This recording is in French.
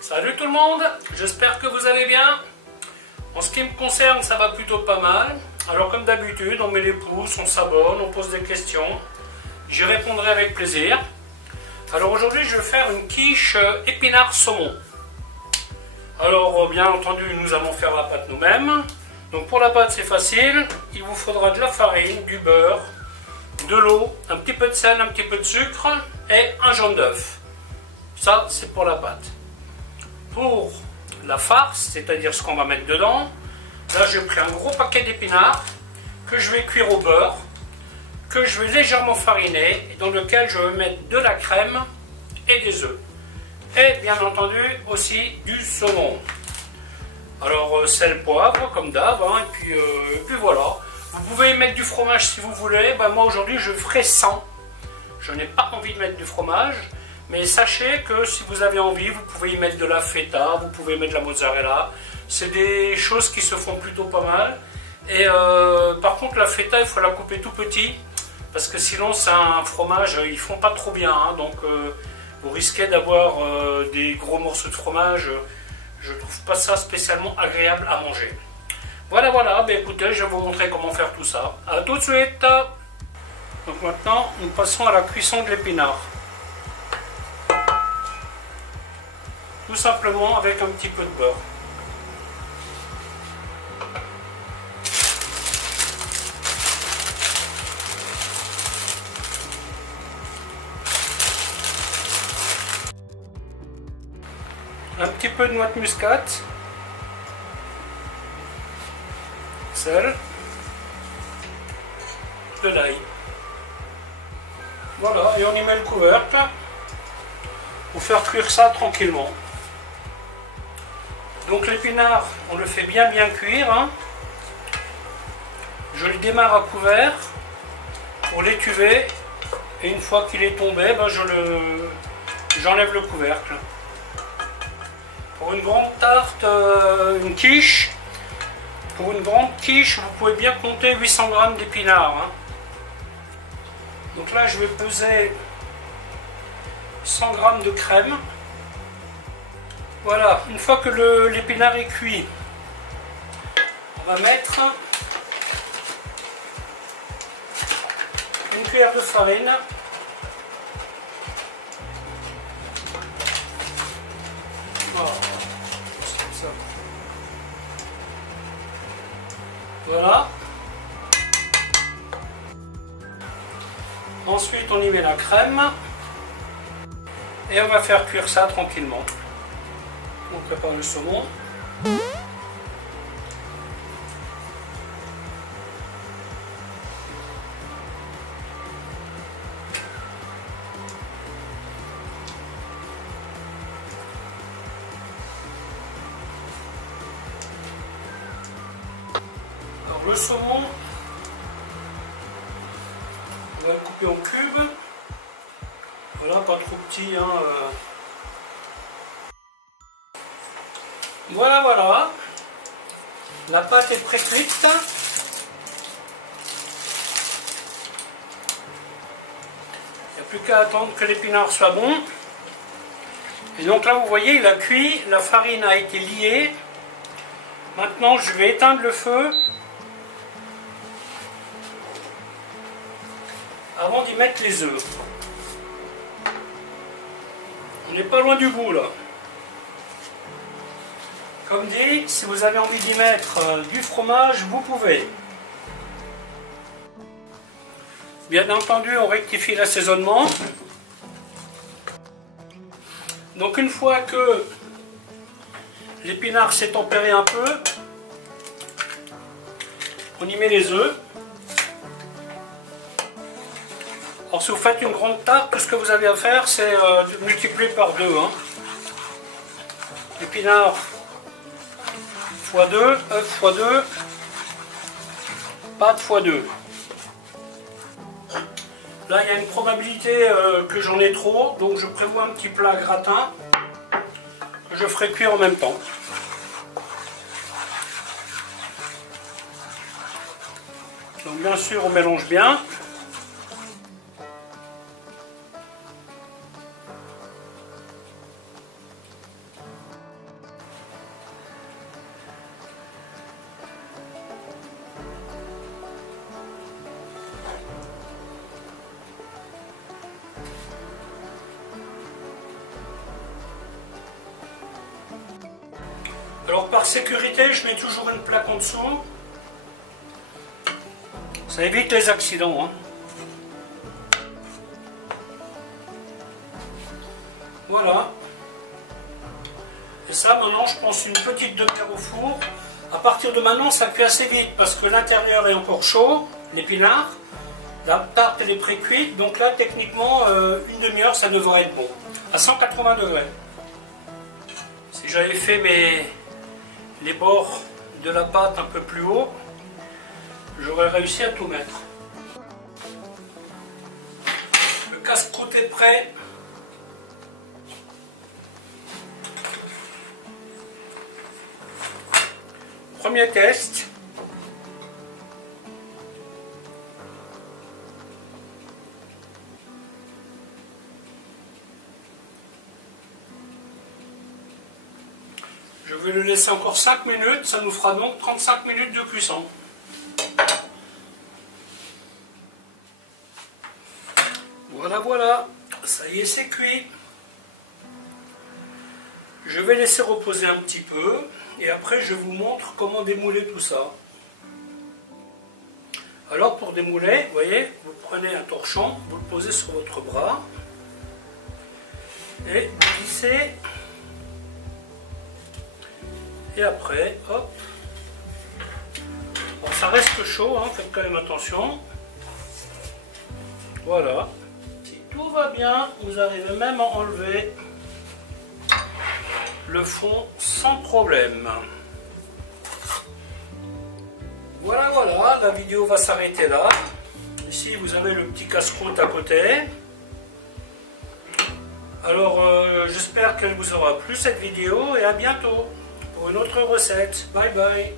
Salut tout le monde, j'espère que vous allez bien. En ce qui me concerne, ça va plutôt pas mal. Alors comme d'habitude, on met les pouces, on s'abonne, on pose des questions. J'y répondrai avec plaisir. Alors aujourd'hui, je vais faire une quiche épinard saumon. Alors bien entendu, nous allons faire la pâte nous-mêmes. Donc pour la pâte, c'est facile. Il vous faudra de la farine, du beurre, de l'eau, un petit peu de sel, un petit peu de sucre et un jaune d'œuf. Ça, c'est pour la pâte. Pour la farce, c'est-à-dire ce qu'on va mettre dedans, là j'ai pris un gros paquet d'épinards que je vais cuire au beurre, que je vais légèrement fariner, et dans lequel je vais mettre de la crème et des œufs. Et bien entendu aussi du saumon. Alors sel, poivre comme d'hab, hein, et puis voilà. Vous pouvez y mettre du fromage si vous voulez. Ben, moi aujourd'hui je ferai sans. Je n'ai pas envie de mettre du fromage. Mais sachez que si vous avez envie, vous pouvez y mettre de la feta, vous pouvez mettre de la mozzarella. C'est des choses qui se font plutôt pas mal. Et par contre, la feta, il faut la couper tout petit. Parce que sinon, c'est un fromage, ils font pas trop bien. Hein, donc, vous risquez d'avoir des gros morceaux de fromage. Je trouve pas ça spécialement agréable à manger. Voilà, voilà. Ben, écoutez, je vais vous montrer comment faire tout ça. A tout de suite. Donc maintenant, nous passons à la cuisson de l'épinard. Tout simplement avec un petit peu de beurre. Un petit peu de noix de muscade. Sel. De l'ail. Voilà, et on y met le couvercle pour faire cuire ça tranquillement. Donc l'épinard, on le fait bien cuire. Hein. Je le démarre à couvert pour l'étuver. Et une fois qu'il est tombé, ben j'enlève le couvercle. Pour une grande tarte, une quiche, pour une grande quiche, vous pouvez bien compter 800 g d'épinards. Hein. Donc là, je vais peser 100 g de crème. Voilà, une fois que l'épinard est cuit, on va mettre une cuillère de farine, voilà. Ensuite, on y met la crème et on va faire cuire ça tranquillement. On prépare le saumon. Alors le saumon, on va le couper en cubes. Voilà, pas trop petit. Hein, Voilà, voilà. La pâte est pré-cuite. Il n'y a plus qu'à attendre que l'épinard soit bon. Et donc là, vous voyez, il a cuit, la farine a été liée. Maintenant, je vais éteindre le feu avant d'y mettre les œufs. On n'est pas loin du bout, là. Comme dit, si vous avez envie d'y mettre du fromage, vous pouvez. Bien entendu, on rectifie l'assaisonnement. Donc une fois que l'épinard s'est tempéré un peu, on y met les œufs. Alors si vous faites une grande tarte, tout ce que vous avez à faire, c'est de multiplier par 2. Hein. Épinard x2, œuf x2, pâte x2. Là, il y a une probabilité que j'en ai trop, donc je prévois un petit plat gratin que je ferai cuire en même temps. Donc bien sûr, on mélange bien. Alors par sécurité, je mets toujours une plaque en dessous. Ça évite les accidents, hein. Voilà. Et ça, maintenant, je pense une petite demi-heure au four. À partir de maintenant, ça cuit assez vite parce que l'intérieur est encore chaud, l'épinard. La tarte, elle est pré-cuite. Donc là, techniquement, une demi-heure, ça devrait être bon. À 180 degrés. Si j'avais fait les bords de la pâte un peu plus haut, j'aurais réussi à tout mettre. Le casse-croûte est prêt. Premier test. Je vais le laisser encore 5 minutes, ça nous fera donc 35 minutes de cuisson. Voilà, voilà, ça y est, c'est cuit. Je vais laisser reposer un petit peu et après je vous montre comment démouler tout ça. Alors pour démouler, vous voyez, vous prenez un torchon, vous le posez sur votre bras et vous glissez. Et après, hop. Bon, ça reste chaud, hein, faites quand même attention. Voilà. Si tout va bien, vous arrivez même à enlever le fond sans problème. Voilà, voilà, la vidéo va s'arrêter là. Ici, vous avez le petit casse-croûte à côté. Alors, j'espère qu'elle vous aura plu cette vidéo et à bientôt pour une autre recette. Bye bye.